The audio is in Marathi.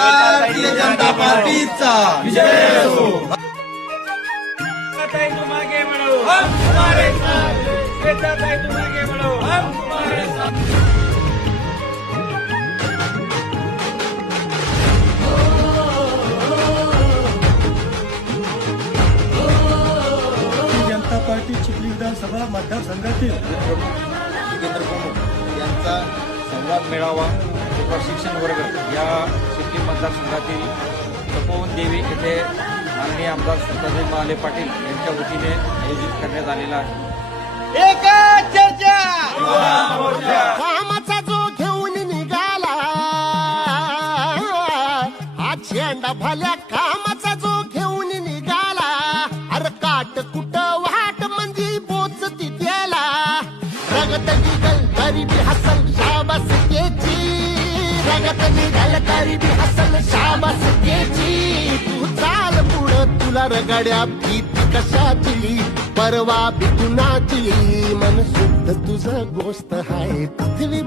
भारतीय जनता पार्टीचा विजय असो. तुम आगे बढ़ो, हम तुम्हारे साथ. श्वेताताई तुम आगे बढ़ो, हम तुम्हारे साथ. जनता पार्टी चिखली विधानसभा मतदारसंघातील जितेंद्र प्रमुख यांचा संवाद मेळावा प्रशिक्षण वर्ग या चिखली मतदारसंघातील तपोवन देवी येथे माननीय आमदार श्वेताताई महाले पाटील यांच्या वतीने आयोजित करण्यात आलेला आहे. एकच चर्चा, कामाचा जो घेऊन निघाला हा झेंडा भल्या कामाचा जो घेऊन निघाला. अरे काट कुट वाट म्हणजे पोचती त्याला. रगत निघल तरी बी हसल शाबास त्याची. रगत निघल तरी बी हसल शाबास त्याची. तू चाल पुढं तुला रगड्या भीती कशाची परवा बी कुणाची. मन शुद्ध तुझं गोष्ट हाय पृथ्वी